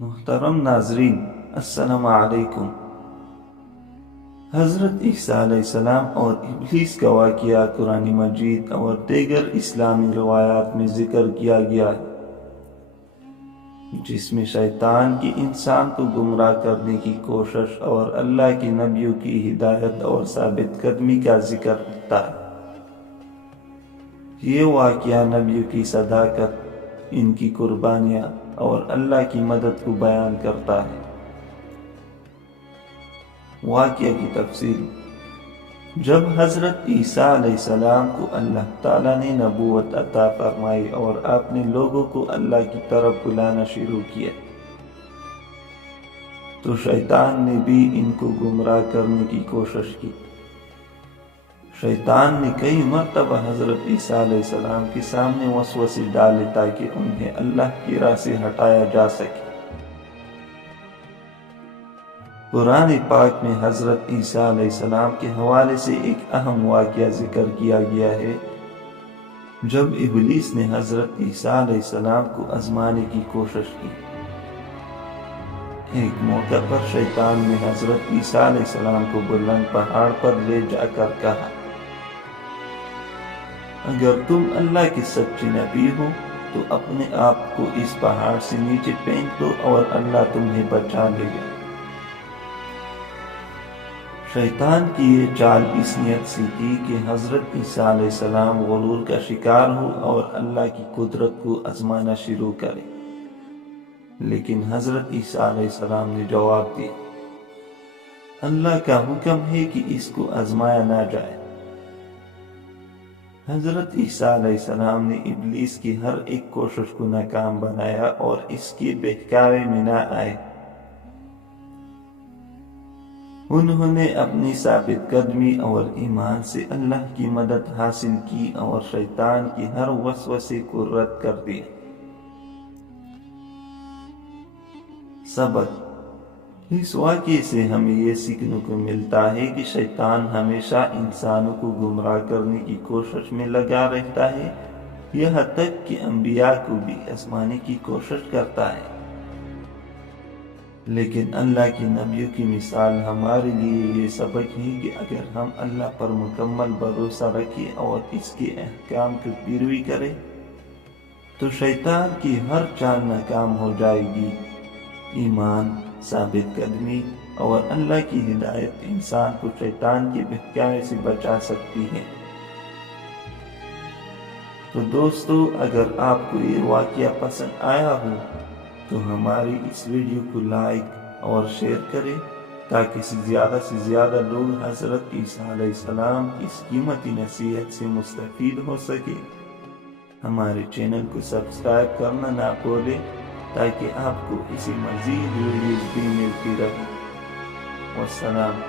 محترم ناظرین، السلام علیکم۔ حضرت عیسیٰ علیہ السلام اور ابلیس کا واقعہ قرآن مجید اور دیگر اسلامی روایات میں ذکر کیا گیا ہے، جس میں شیطان کی انسان کو گمراہ کرنے کی کوشش اور اللہ کے نبیوں کی ہدایت اور ثابت قدمی کا ذکر ہوتا ہے۔ یہ واقعہ نبیوں کی صداقت، ان کی قربانیاں اور اللہ کی مدد کو بیان کرتا ہے۔ واقعہ کی تفصیل: جب حضرت عیسیٰ علیہ السلام کو اللہ تعالیٰ نے نبوت عطا فرمائی اور اپنے لوگوں کو اللہ کی طرف بلانا شروع کیا، تو شیطان نے بھی ان کو گمراہ کرنے کی کوشش کی۔ شیطان نے کئی مرتبہ حضرت عیسیٰ علیہ السلام کے سامنے وسوسے ڈالے تاکہ انہیں اللہ کی راہ سے ہٹایا جا سکے۔ قرآن پاک میں حضرت عیسیٰ علیہ السلام کے حوالے سے ایک اہم واقعہ ذکر کیا گیا ہے، جب ابلیس نے حضرت عیسیٰ علیہ السلام کو آزمانے کی کوشش کی۔ ایک موقع پر شیطان نے حضرت عیسیٰ علیہ السلام کو بلند پہاڑ پر لے جا کر کہا، اگر تم اللہ کے سچے نبی ہو تو اپنے آپ کو اس پہاڑ سے نیچے پھینک دو اور اللہ تمہیں بچا لے گا۔ شیطان کی یہ چال اس نیت سے کی کہ حضرت عیسیٰ علیہ السلام غرور کا شکار ہو اور اللہ کی قدرت کو آزمانا شروع کرے، لیکن حضرت عیسیٰ علیہ السلام نے جواب دیا، اللہ کا حکم ہے کہ اس کو آزمایا نہ جائے۔ حضرت عیسیٰ علیہ السلام نے ابلیس کی ہر ایک کوشش کو ناکام بنایا اور اس کے بہکاوے میں نہ آئے۔ انہوں نے اپنی ثابت قدمی اور ایمان سے اللہ کی مدد حاصل کی اور شیطان کی ہر وسوسے کو رد کر دیا۔ سبق: اس واقعے سے ہمیں یہ سیکھنے کو ملتا ہے کہ شیطان ہمیشہ انسانوں کو گمراہ کرنے کی کوشش میں لگا رہتا ہے، یہاں تک کہ انبیاء کو بھی آزمانے کی کوشش کرتا ہے۔ لیکن اللہ کے نبیوں کی مثال ہمارے لیے یہ سبق ہے کہ اگر ہم اللہ پر مکمل بھروسہ رکھیں اور اس کے احکام کی پیروی کریں تو شیطان کی ہر چال ناکام ہو جائے گی۔ ایمان، ثابت قدمی اور اللہ کی ہدایت انسان کو شیطان کے بہکاوے سے بچا سکتی ہے۔ تو دوستو، اگر آپ کو یہ واقعہ پسند آیا ہو تو ہماری اس ویڈیو کو لائک اور شیئر کریں تاکہ زیادہ سے زیادہ لوگ حضرت عیسیٰ علیہ السلام کی اس قیمتی نصیحت سے مستفید ہو سکے۔ ہمارے چینل کو سبسکرائب کرنا نہ بھولیں تاکہ آپ کو اسی مزید ویڈیوز بھی ملتی رہے۔ والسلام۔